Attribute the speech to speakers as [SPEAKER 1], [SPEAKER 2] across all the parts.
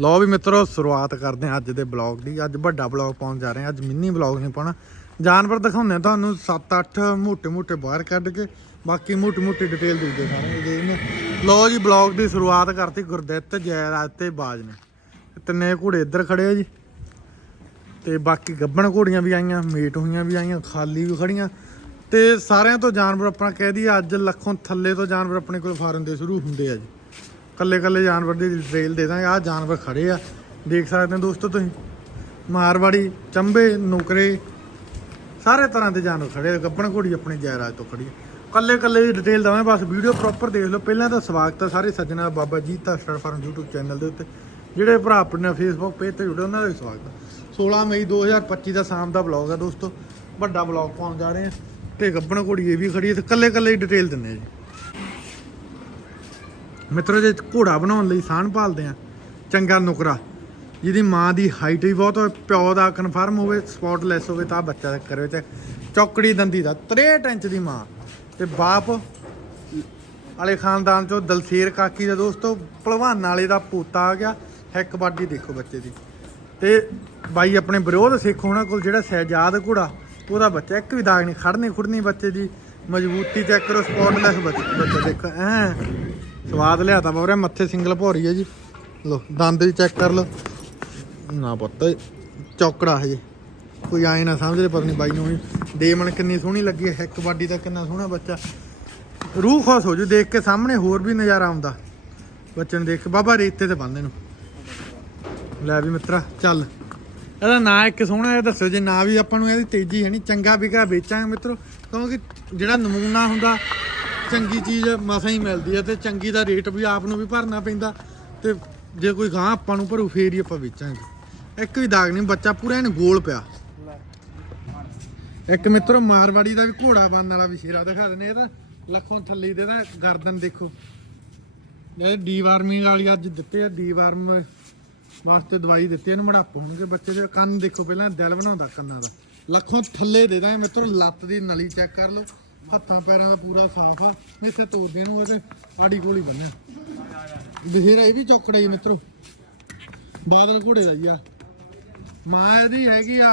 [SPEAKER 1] ਲਓ ਵੀ ਮਿੱਤਰੋ, ਸ਼ੁਰੂਆਤ ਕਰਦੇ ਹਾਂ ਅੱਜ ਦੇ ਬਲੌਗ ਦੀ। ਅੱਜ ਵੱਡਾ ਬਲੌਗ ਪਾਉਣ ਜਾ ਰਹੇ ਹਾਂ, ਅੱਜ ਮਿੰਨੀ ਬਲੌਗ ਨਹੀਂ ਪਾਉਣਾ। ਜਾਨਵਰ ਦਿਖਾਉਂਦੇ ਤੁਹਾਨੂੰ 7-8 ਮੋਟੇ ਮੋਟੇ ਬਾਹਰ ਕੱਢ ਕੇ, ਬਾਕੀ ਮੋٹੇ-ਮੋਟੇ ਡਿਟੇਲ ਦੂਜੇ ਸਾਰੇ ਦੇਖਨੇ ਲਓ ਜੀ ਬਲੌਗ ਦੀ ਸ਼ੁਰੂਆਤ ਕਰਤੀ ਗੁਰਦਿੱਤ ਜੈ ਰਾਜ ਤੇ ਬਾਜ ਨੇ। ਤਿੰਨੇ ਘੋੜੇ ਇੱਧਰ ਖੜੇ ਆ ਜੀ। ਤੇ ਬਾਕੀ ਗੱਬਣ ਘੋੜੀਆਂ ਵੀ ਆਈਆਂ, ਮੀਟ ਹੋਈਆਂ ਵੀ ਆਈਆਂ, ਖਾਲੀ ਵੀ ਖੜੀਆਂ। ਤੇ ਸਾਰਿਆਂ ਤੋਂ ਜਾਨਵਰ ਆਪਣਾ ਕਹਿ ਦਈਏ, ਅੱਜ ਲੱਖੋਂ ਥੱਲੇ ਤੋਂ ਜਾਨਵਰ ਆਪਣੇ ਕੋਲ ਫਾਰਮ ਦੇ ਸ਼ੁਰੂ ਹੁੰਦੇ ਆ ਜੀ। ਕੱਲੇ ਕੱਲੇ ਜਾਨਵਰ ਦੀ ਡਿਟੇਲ ਦੇ ਦਾਂਗੇ, ਆਹ ਜਾਨਵਰ ਖੜੇ ਆ। ਦੇਖ ਸਕਦੇ ਹੋ ਦੋਸਤੋ ਤੁਸੀਂ, ਮਾਰਵਾੜੀ, ਚੰਬੇ, ਨੁਕਰੇ, ਸਾਰੇ ਤਰ੍ਹਾਂ ਦੇ ਜਾਨਵਰ ਖੜੇ ਆ। ਗੱਬਣ ਘੋੜੀ ਆਪਣੇ ਜੈਰਾਜ ਤੋਂ ਖੜੀ ਆ। ਕੱਲੇ ਕੱਲੇ ਦੀ ਡਿਟੇਲ ਦਵਾਂ ਬਸ ਵੀਡੀਓ ਪ੍ਰੋਪਰ ਦੇਖ ਲਓ। ਪਹਿਲਾਂ ਤਾਂ ਸਵਾਗਤ ਹੈ ਸਾਰੇ ਸੱਜਣਾ ਬਾਬਾ ਜੀ ਤਾਂ ਸਟਾਰ ਫਾਰਮ YouTube ਚੈਨਲ ਦੇ ਉੱਤੇ। ਜਿਹੜੇ ਭਰਾ ਆਪਣੇ ਫੇਸਬੁੱਕ ਪੇਜ ਤੇ ਜੁੜੇ, ਉਹਨਾਂ ਦਾ ਵੀ ਸਵਾਗਤ ਹੈ 16 ਮਈ 2025 ਦਾ ਸ਼ਾਮ ਦਾ ਬਲੌਗ ਹੈ ਦੋਸਤੋ। ਵੱਡਾ ਬਲੌਗ ਪਾਉਣ ਜਾ ਰਹੇ ਹਾਂ ਤੇ ਗੱਬਣ ਘੋੜੀ ਇਹ ਵੀ ਖੜੀ ਹੈ ਤੇ ਕੱਲੇ ਕੱਲੇ ਦੀ ਡਿਟੇਲ ਦਿੰਦੇ ਆ ਜੀ। ਮਿੱਤਰੋ, ਜੇ ਘੋੜਾ ਬਣਾਉਣ ਲਈ ਸਾਨ ਭਾਲਦੇ ਆ, ਚੰਗਾ ਨੁਕਰਾ। ਜਿਹਦੀ ਮਾਂ ਦੀ ਹਾਈਟ ਵੀ ਬਹੁਤ ਹੋਵੇ, ਪਿਓ ਦਾ ਕਨਫਰਮ ਹੋਵੇ ਸਪੌਟਲੈਸ ਹੋਵੇ, ਤਾਂ ਬੱਚਾ ਕਰੇ। ਤੇ ਚੌਕੜੀ ਦੰਦੀ ਦਾ 63 ਇੰਚ ਦੀ ਮਾਂ। ਤੇ ਬਾਪ ਵਾਲੇ ਖਾਨਦਾਨ ਚੋਂ ਦਲਸੇਰ ਕਾਕੀ ਦਾ ਦੋਸਤੋ ਭਲਵਾਨ ਵਾਲੇ ਦਾ ਪੋਤਾ ਆ ਗਿਆ। ਹੈਕ ਕਬੱਡੀ ਦੇਖੋ ਬੱਚੇ ਦੀ। ਤੇ ਬਾਈ ਆਪਣੇ ਵਿਰੋਧ ਸਿੱਖ ਉਹਨਾਂ ਕੋਲ ਜਿਹੜਾ ਸਹਿਜਾਦ ਘੋੜਾ, ਉਹਦਾ ਬੱਚਾ ਇੱਕ ਵੀ ਦਾਗ ਨਹੀਂ ਖੜਨੀ ਖੁੜਨੀ ਬੱਚੇ ਦੀ। ਮਜ਼ਬੂਤੀ ਚੈੱਕ ਕਰੋ ਸਪੌਟਲੈਸ ਬੱਚਾ ਦੇਖੋ। ਐ। ਸਵਾਦ ਲਿਆਤਾ ਬਾਬਰੇ, ਮੱਥੇ ਸਿੰਗਲ ਭੌਰੀ ਹੈ ਜੀ। ਲੋ ਦੰਦ ਵੀ ਚੈੱਕ ਕਰ ਲਓ। ਨਾ ਪੁੱਤ, ਚੌਕੜਾ ਹੈ ਜੀ ਕੋਈ ਆਏ ਨਾ ਸਮਝਦੇ ਪਤਾ ਨਹੀਂ ਬਾਈ ਨੂੰ ਵੀ। ਕਿੰਨੀ ਸੋਹਣੀ ਲੱਗੀ ਹੈ ਬਾਡੀ ਦਾ ਕਿੰਨਾ ਸੋਹਣਾ ਬੱਚਾ। ਰੂਹ ਖੁਸ਼ ਹੋ ਜੂ, ਦੇਖ ਕੇ ਸਾਹਮਣੇ ਹੋਰ ਵੀ ਨਜ਼ਾਰਾ ਆਉਂਦਾ। ਬੱਚੇ ਨੂੰ ਦੇਖ ਕੇ, ਬਾਬਾ ਰੇਤੇ ਤੇ ਬੰਦੇ ਨੂੰ ਲੈ ਵੀ ਮਿੱਤਰਾ, ਚੱਲ। ਇਹਦਾ ਨਾਂ ਇੱਕ ਸੋਹਣਾ ਇਹ ਦੱਸੋ ਜੇ ਨਾ ਵੀ ਆਪਾਂ ਨੂੰ ਇਹਦੀ ਤੇਜ਼ੀ ਹੈ ਨਹੀਂ ਚੰਗਾ ਵਿਕਾ ਵੇਚਾਂਗੇ ਮਿੱਤਰੋ। ਕਿਉਂਕਿ ਜਿਹੜਾ ਨਮੂਨਾ ਹੁੰਦਾ ਚੰਗੀ ਚੀਜ਼ ਮਸਾਂ ਹੀ ਮਿਲਦੀ ਹੈ ਤੇ ਚੰਗੀ ਦਾ ਰੇਟ ਵੀ ਆਪ ਨੂੰ ਵੀ ਭਰਨਾ ਪੈਂਦਾ ਤੇ ਜੇ ਕੋਈ ਗਾਂ ਆਪਾਂ ਨੂੰ ਭਰੂ ਫੇਰ ਹੀ ਆਪਾਂ ਵੇਚਾਂਗੇ। ਇੱਕ ਵੀ ਦਾਗ ਨਹੀਂ, ਬੱਚਾ ਪੂਰਾ ਇਹਨੂੰ ਗੋਲ ਪਿਆ। ਇੱਕ ਮਿੱਤਰੋ, ਮਾਰਵਾੜੀ ਦਾ ਵੀ ਘੋੜਾ ਬਣਨ ਵਾਲਾ ਵੀ ਸ਼ੇਰਾ ਦਿਖਾ ਦਿੰਦੇ ਇਹਦਾ ਲੱਖੋਂ ਥੱਲੇ ਦੇ ਦਾ ਗਰਦਨ ਦੇਖੋ। ਇਹ ਡੀ ਵਾਰਮਿੰਗ ਵਾਲੀ ਅੱਜ ਦਿੱਤੇ ਆ ਡੀ ਵਾਰਮ ਵਾਸਤੇ ਦਵਾਈ ਦਿੱਤੀ ਇਹਨੂੰ ਮੜਾਪ ਹੋਣਗੇ ਬੱਚੇ ਦੇ। ਕੰਨ ਦੇਖੋ ਪਹਿਲਾਂ, ਦਿਲ ਬਣਾਉਂਦਾ ਕੰਨਾਂ ਦਾ। ਲੱਖੋਂ ਥੱਲੇ ਦੇ ਦਾਂਗੇ ਮਿੱਤਰੋ, ਲੱਤ ਦੀ ਨਲੀ ਚੈੱਕ ਕਰ ਲਓ। ਹੱਥਾਂ ਪੈਰਾਂ ਦਾ ਪੂਰਾ ਸਾਫ਼ ਆ। ਮੇਥੇ ਤੋੜਦੇ ਨੂੰ ਉਹਦੇ ਆੜੀ ਕੋਲ ਹੀ ਬੰਨਿਆ ਬਥੇਰਾ ਇਹ ਵੀ ਚੌਕੜਾ ਹੀ ਮਿੱਤਰੋ। ਬਾਦਲ ਘੋੜੇ ਦਾ ਹੀ ਆ। ਮਾਂ ਇਹਦੀ ਹੈਗੀ ਆ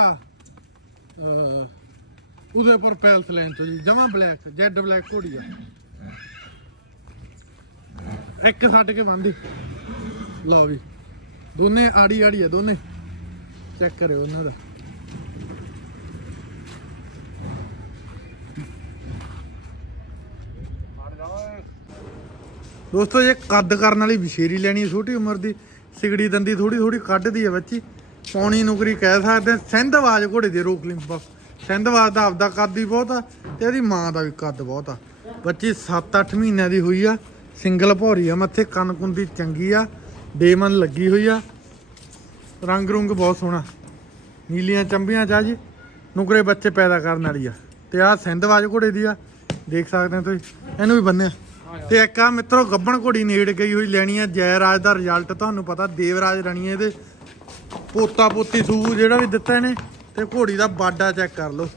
[SPEAKER 1] ਅਹ, ਪੈਲਸ ਲੈਣ ਤੋਂ ਜੀ ਜਮਾ ਬਲੈਕ ਜੈਡ ਬਲੈਕ ਘੋੜੀ ਆ। ਇੱਕ ਛੱਡ ਕੇ ਬੰਦੀ ਲਓ ਵੀ ਦੋਨੇ ਆੜੀ ਆੜੀ ਆ ਦੋਨੇ। ਚੈੱਕ ਕਰਿਓ ਉਹਨਾਂ ਦਾ। ਦੋਸਤੋ ਜੇ ਕੱਦ ਕਰਨ ਵਾਲੀ ਵਿਸ਼ੇਰੀ ਲੈਣੀ ਛੋਟੀ ਉਮਰ ਦੀ। ਸਿਗੜੀ, ਦੰਦੀ ਥੋੜੀ ਥੋੜੀ ਕੱਢਦੀ ਹੈ ਬੱਚੀ। ਪੌਣੀ ਨੁਕਰੀ ਕਹਿ ਸਕਦੇ ਹਾਂ। ਸਿੰਧਵਾਜ ਘੋੜੇ ਦੇ, ਰੋਕ ਲਈ ਬਸ ਸਿੰਧਵਾਜ ਦਾ ਆਪਦਾ ਕੱਦ ਹੀ ਬਹੁਤ ਆ ਤੇ ਇਹਦੀ ਮਾਂ ਦਾ ਵੀ ਕੱਦ ਬਹੁਤ ਆ। ਬੱਚੀ 7-8 ਮਹੀਨਿਆਂ ਦੀ ਹੋਈ ਆ। ਸਿੰਗਲ ਭੌਰੀ ਆ ਮੱਥੇ, ਕੰਨ ਕੁੰਦੀ ਚੰਗੀ ਆ। ਬੇਮਨ ਲੱਗੀ ਹੋਈ ਆ। ਰੰਗ ਰੁੰਗ ਬਹੁਤ ਸੋਹਣਾ। ਨੀਲੀਆਂ ਚੰਬੀਆਂ ਚਾ ਜੀ। ਨੁਕਰੇ ਬੱਚੇ ਪੈਦਾ ਕਰਨ ਵਾਲੀ ਆ। ਤੇ ਆਹ ਸਿੰਧਵਾਜ ਘੋੜੇ ਦੀ ਆ। ਦੇਖ ਸਕਦੇ ਹੋ ਤੁਸੀਂ। ਇਹਨੂੰ ਵੀ ਬੰਨਿਆ ਤੇ ਇੱਕ ਆ ਮਿੱਤਰੋ, ਗੱਬਣ ਘੋੜੀ ਨੇੜ ਗਈ ਹੋਈ ਲੈਣੀ ਆ ਜੈ ਰਾਜ ਦਾ ਰਿਜ਼ਲਟ, ਤੁਹਾਨੂੰ ਪਤਾ ਦੇਵਰਾਜ ਰਣੀ ਇਹਦੇ। ਪੋਤਾ ਪੋਤੀ ਸੂ ਜਿਹੜਾ ਵੀ ਦਿੱਤਾ ਇਹਨੇ, ਤੇ ਘੋੜੀ ਦਾ ਬਾਡਾ ਚੈੱਕ ਕਰ ਲਓ।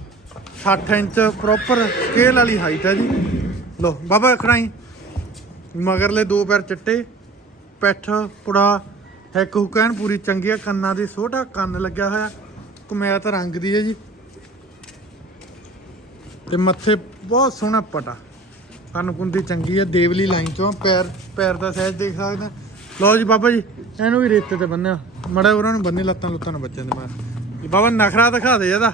[SPEAKER 1] 60 ਇੰਚ ਪ੍ਰੋਪਰ ਸਕੇਲ ਵਾਲੀ ਹਾਈਟ ਹੈ ਜੀ। ਲੋ ਬਾਬਾ ਖੜਾਈ। ਮਗਰਲੇ ਦੋ ਪੈਰ ਚਿੱਟੇ, ਪਿੱਠ ਪੁੜਾ, ਇੱਕ ਹੁਕੈਨ ਪੂਰੀ ਚੰਗੀ ਆ, ਕੰਨਾਂ ਦੀ ਛੋਟਾ ਕੰਨ ਲੱਗਿਆ ਹੋਇਆ, ਕਮੈਤ ਰੰਗ ਦੀ ਹੈ ਜੀ। ਤੇ ਮੱਥੇ ਬਹੁਤ ਸੋਹਣਾ ਪਟਾ। ਕੰਨ ਕੁੰਦੀ ਚੰਗੀ ਹੈ ਦੇਵਲੀ ਲਾਈਨ ਚੋਂ ਪੈਰ ਪੈਰ ਦਾ ਸਾਈਜ਼ ਦੇਖ ਸਕਦੇ ਹਾਂ। ਲਓ ਜੀ ਬਾਬਾ ਜੀ, ਇਹਨੂੰ ਵੀ ਰੇਤੇ ਤੇ ਬੰਨਿਆ ਮੜਾ ਉਹਨਾਂ ਨੂੰ ਬੰਨੇ ਲੱਤਾਂ ਲੁੱਤਾਂ ਨੂੰ ਬੱਚਿਆਂ ਦੇ ਮਾਰ। ਜੀ ਬਾਬਾ, ਨਖਰਾ ਦਿਖਾ ਦੇ ਇਹਦਾ।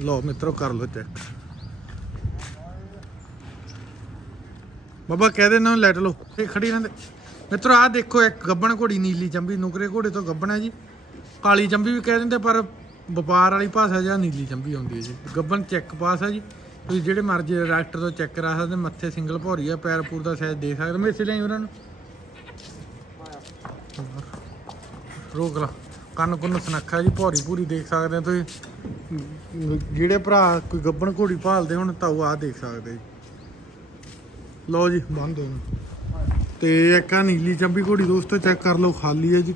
[SPEAKER 1] ਲਓ ਮਿੱਤਰੋ, ਕਰ ਲੋ ਚੈੱਕ ਬਾਬਾ, ਕਹਿ ਦੇ ਨਾ ਲੈਟ ਲੋ ਇਹ ਖੜੀ ਰਹਿੰਦੇ। ਮਿੱਤਰੋ, ਆਹ ਦੇਖੋ, ਇੱਕ ਗੱਬਣ ਘੋੜੀ, ਨੀਲੀ ਚੰਬੀ। ਨੁਕਰੇ ਘੋੜੇ ਤੋਂ ਗੱਬਣ ਹੈ ਜੀ। ਕਾਲੀ ਚੰਬੀ ਵੀ ਕਹਿ ਦਿੰਦੇ, ਪਰ ਵਪਾਰ ਵਾਲੀ ਭਾਸ਼ਾ ਜਾਂ ਨੀਲੀ ਚੰਬੀ ਆਉਂਦੀ ਹੈ ਜੀ। ਗੱਬਣ ਚੈੱਕ ਪਾਸ ਹੈ ਜੀ। ਤੁਸੀਂ ਜਿਹੜੇ ਮਰਜ਼ੀ ਡਾਇਰੈਕਟਰ ਤੋਂ ਚੈੱਕ ਕਰਾ ਸਕਦੇ, ਮੱਥੇ ਸਿੰਗਲ ਭੌਰੀ ਆ, ਪੈਰ ਪੂਰ ਦਾ ਸਾਈਜ਼ ਦੇ ਸਕਦੇ ਮੇਸੇ ਲਈ ਉਹਨਾਂ ਨੂੰ। ਰੋਕ ਲਾ। ਕੰਨ ਕੁੰਨ ਸੁਨੱਖਾ ਜੀ, ਭੌਰੀ ਪੂਰੀ ਦੇਖ ਸਕਦੇ ਆ ਤੁਸੀਂ। ਜਿਹੜੇ ਭਰਾ ਕੋਈ ਗੱਬਣ ਘੋੜੀ ਭਾਲਦੇ ਹੁਣ, ਤਾਂ ਉਹ ਆ ਦੇਖ ਸਕਦੇ ਜੀ। ਲਓ ਜੀ, ਬੰਦ ਹੋ ਤੇ ਇੱਕ ਆ ਨੀਲੀ ਚੰਬੀ ਘੋੜੀ, ਦੋਸਤੋ ਚੈੱਕ ਕਰ ਲਓ, ਖਾਲੀ ਹੈ ਜੀ।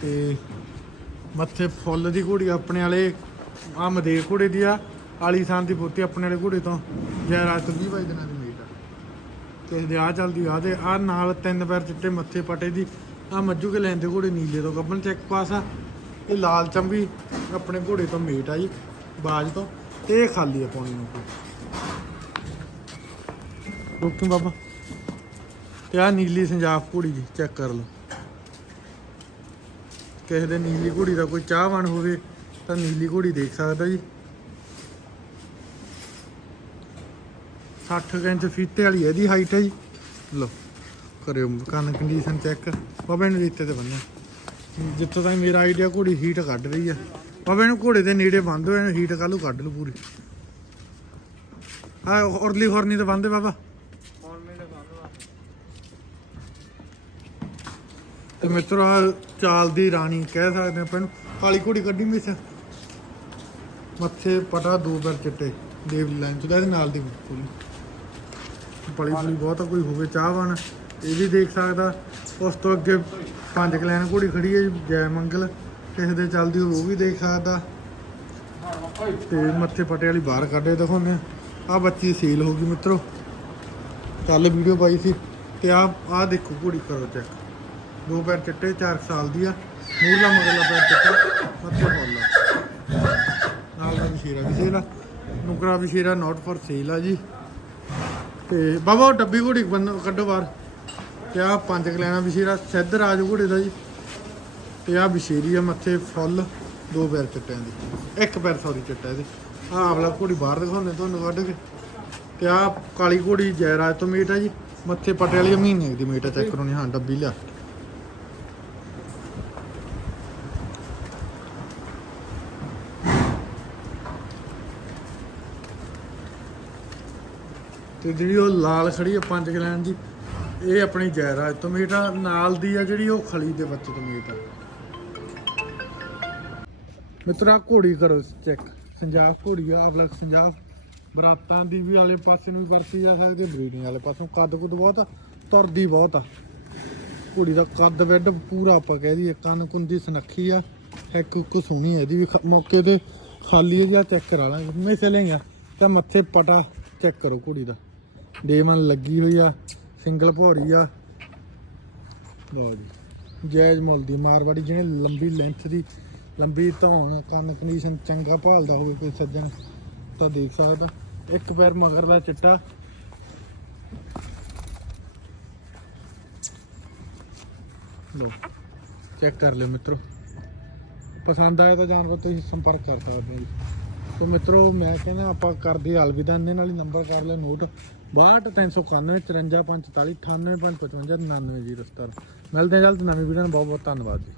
[SPEAKER 1] ਤੇ ਮੱਥੇ ਫੁੱਲ ਦੀ ਘੋੜੀ ਆਪਣੇ ਵਾਲੇ ਆ ਮਦੇਰ ਘੋੜੇ ਦੀ ਆ ਆਲੀਸ਼ਾਨ ਦੀ ਪੋਤੀ ਆਪਣੇ ਵਾਲੇ ਘੋੜੇ ਤੋਂ ਜੈ ਰਾਤ ਤੋਂ 20 ਵਜੇ ਦਿਨਾਂ ਦੀ ਮੀਟ ਆ। ਕਿਸੇ ਦੇ ਆ ਚੱਲਦੀ ਆ, ਤੇ ਆ ਨਾਲ ਤਿੰਨ ਪੈਰ ਚਿੱਟੇ ਮੱਥੇ ਪਟੇ ਦੀ ਆ ਮੱਜੂ ਕੇ ਲੈਂਦੇ ਘੋੜੇ ਨੀਲੇ ਤੋਂ ਗੱਬਨ ਚੈੱਕ ਪਾਸ ਆ ਇਹ ਲਾਲ ਚੰਬੀ ਆਪਣੇ ਘੋੜੇ ਤੋਂ ਮੀਟ ਆ ਜੀ, ਬਾਜ ਤੋਂ, ਤੇ ਇਹ ਖਾਲੀ ਆ ਪਾਣੀ ਨੂੰ। ਰੋਕੀ ਬਾਬਾ। ਤੇ ਆ ਨੀਲੀ ਸੰਜਾਫ ਘੋੜੀ ਜੀ, ਚੈੱਕ ਕਰ ਲਓ। ਕਿਸੇ ਦੇ ਨੀਲੀ ਘੋੜੀ ਦਾ ਕੋਈ ਚਾਹਵਾਨ ਹੋਵੇ ਤਾਂ ਨੀਲੀ ਘੋੜੀ ਦੇਖ ਸਕਦਾ ਜੀ। 60 ਇੰਚ ਫੀਤੇ ਵਾਲੀ ਇਹਦੀ ਹਾਈਟ ਹੈ ਜੀ। ਲਓ, ਕਰਿਓ ਕੰਨ ਕੰਡੀਸ਼ਨ ਚੈੱਕ ਬਾਬੇ ਨੂੰ ਇੱਥੇ ਤੇ ਬੰਨਿਆ ਜਿੱਥੋਂ ਤਾਈਂ ਮੇਰਾ ਆਈਡੀਆ ਘੋੜੀ ਹੀਟ ਕੱਢ ਰਹੀ ਆ। ਬਾਬੇ ਨੂੰ ਘੋੜੇ ਦੇ ਨੇੜੇ ਬੰਦ ਹੋਏ ਨੇ ਹੀਟ ਕੱਲੂ ਕੱਢ ਲੂ ਪੂਰੀ। ਆ ਔਰਲੀ ਹੋਰਨੀ ਤਾਂ ਬੰਦੇ ਬਾਬਾ। ਤੇ ਮਿੱਤਰੋ ਆਹ ਚਾਲ ਦੀ ਰਾਣੀ ਕਹਿ ਸਕਦੇ ਆਪਾਂ ਇਹਨੂੰ। ਕਾਲੀ ਘੋੜੀ ਕੱਢੀ ਮਿਸ। ਮੱਥੇ ਪਟਾ ਦੋ ਬਰ ਚਿੱਟੇ। ਦੇਵ ਲਾਈਨ ਚ ਦਾ ਨਾਲ ਦੀ ਪੂਰੀ ਪਲੀ ਪਲੀ ਬਹੁਤਾ ਕੋਈ ਹੋਵੇ ਚਾਹਵਾਨ। ਇਹ ਵੀ ਦੇਖ ਸਕਦਾ। ਉਸ ਤੋਂ ਅੱਗੇ ਪੰਜ ਕਲੈਨ ਘੋੜੀ ਖੜੀ ਹੈ ਜੀ, ਜੈ ਮੰਗਲ। ਕਿਸੇ ਦੇ ਚੱਲਦੀ ਹੋਵੇ ਉਹ ਵੀ ਦੇਖ ਸਕਦਾ। ਤੇ ਮੱਥੇ ਪਟੇ ਵਾਲੀ ਬਾਹਰ ਕੱਢੇ ਦਿਖਾਉਂਦੇ ਆ ਬੱਚੀ ਸੀਲ ਹੋ ਗਈ ਮਿੱਤਰੋ। ਕੱਲ ਵੀਡੀਓ ਪਾਈ ਸੀ। ਤੇ ਆ ਆ ਦੇਖੋ ਘੋੜੀ ਕਰੋ ਚੈੱਕ ਦੋ ਪੈਰ ਚਿੱਟੇ 4 ਸਾਲ ਦੀ ਆ। ਮੂਰਲਾ ਮਗਰਲਾ ਪੈਰ ਚਿੱਟਾ ਮੱਥੇ ਫੁੱਲ ਨਾਲ ਦਾ ਵਿਸ਼ੇਰਾ ਵਿਸ਼ੇਰਾ ਨੁਕਰਾ ਵਿਸ਼ੇਰਾ ਨਾਟ ਫॉर ਸੇਲ ਆ ਜੀ। ਤੇ ਬਾਬਾ, ਉਹ ਡੱਬੀ ਘੋੜੀ ਕੱਢੋ ਬਾਹਰ। ਤੇ ਆ ਪੰਜ ਕਲੈਣਾ ਵਿਸ਼ੇਰਾ ਸਿੱਧ ਰਾਜ ਘੋੜੇ ਦਾ ਜੀ। ਤੇ ਆ ਵਿਸ਼ੇਰੀ ਆ ਮੱਥੇ ਫੁੱਲ, ਦੋ ਪੈਰ ਚਿੱਟਿਆਂ ਦੀ। ਇੱਕ ਪੈਰ ਸੌਰੀ ਚਿੱਟਾ ਇਹਦੇ। ਆ ਆਵਲਾ ਘੋੜੀ ਬਾਹਰ ਦਿਖਾਉਂਦੇ, ਤੁਹਾਨੂੰ ਕੱਢ ਕੇ। ਤੇ ਆ ਕਾਲੀ ਘੋੜੀ ਜੈਰਾਜ ਤੋਂ ਮੀਟ ਆ ਜੀ। ਮੱਥੇ ਪੱਟੇ ਵਾਲੀ ਮਹੀਨੇ ਦੀ ਮੀਟ ਆ, ਚੈੱਕ ਕਰੋ ਹਾਂ, ਡੱਬੀ ਲਿਆ। ਤੇ ਜਿਹੜੀ ਉਹ ਲਾਲ ਖੜੀ ਆ ਪੰਜ ਗਲੈਨ ਦੀ, ਇਹ ਆਪਣੀ ਜੈਰਾਜ ਤੋਂ ਨਾਲ ਦੀ ਆ ਜਿਹੜੀ ਉਹ ਖਲੀ ਦੇ ਬੱਚੇ ਤੋਂ ਮੀਟ ਆ ਮਿੱਤਰਾ, ਘੋੜੀ ਕਰੋ ਚੈੱਕ ਸੰਜਾਫ ਘੋੜੀ ਆ ਅਵਲਕ ਸੰਜਾਫ ਬਰਾਤਾਂ ਦੀ ਵੀ ਵਾਲੇ ਪਾਸੇ ਨੂੰ ਵੀ ਵਰਤੀ ਜਾ ਸਕਦੀ ਬਰੀਡਿੰਗ ਵਾਲੇ ਪਾਸੋਂ ਕੱਦ ਕੁੱਦ ਬਹੁਤ ਆ, ਤੁਰਦੀ ਬਹੁਤ ਆ। ਘੋੜੀ ਦਾ ਕੱਦ ਵੱਡ ਪੂਰਾ ਆਪਾਂ ਕਹਿ ਦਈਏ, ਕੰਨ ਕੁੰਦੀ ਸਨੱਖੀ ਆ। ਇੱਕ ਉੱਕ ਸੋਹਣੀ ਆ, ਇਹਦੀ ਵੀ ਮੌਕੇ ਤੇ ਖਾਲੀ ਜਿਹਾ ਚੈੱਕ ਕਰਾ ਲਾਂਗੇ। ਮੈਂ ਚਲੇਗਾ ਤਾਂ ਮੱਥੇ ਪਟਾ ਚੈੱਕ ਕਰੋ ਘੋੜੀ ਦਾ। ਡੇਮਨ ਲੱਗੀ ਹੋਈ ਆ, ਸਿੰਗਲ ਭੌਰੀ ਆ। ਲਓ ਜੀ ਜੈਜ ਮੁੱਲ ਦੀ ਮਾਰਵਾੜੀ ਜਿਹਨੇ ਲੰਬੀ ਲੈਂਥ ਦੀ, ਲੰਬੀ ਧੌਣ, ਕੰਨ ਕੰਡੀਸ਼ਨ ਚੰਗਾ ਭਾਲਦਾ ਹੋਵੇ ਕੋਈ ਸੱਜਣ, ਤਾਂ ਦੇਖ ਸਕਦਾ। ਇੱਕ ਪੈਰ ਮਗਰ ਦਾ ਚਿੱਟਾ। ਲਓ ਚੈੱਕ ਕਰ ਲਿਓ ਮਿੱਤਰੋ। ਪਸੰਦ ਆਇਆ ਤਾਂ ਜਾਨਵਰ ਤੁਸੀਂ ਸੰਪਰਕ ਕਰ ਸਕਦੇ ਹੋ ਜੀ। ਸੋ ਮਿੱਤਰੋ, ਮੈਂ ਕਹਿੰਦਾ ਆਪਾਂ ਕਰਦੇ ਅਲਵਿਦਾ ਇਹਨੇ ਨਾਲ ਹੀ ਨੰਬਰ ਕਰ ਲਿਓ ਨੋਟ 62391 545 98 555 99 ਮਿਲਦੇ ਹਾਂ ਜਲਦ, ਨਵੀਂ ਵੀਡੀਓ ਨਾਲ। ਬਹੁਤ ਬਹੁਤ ਧੰਨਵਾਦ ਜੀ।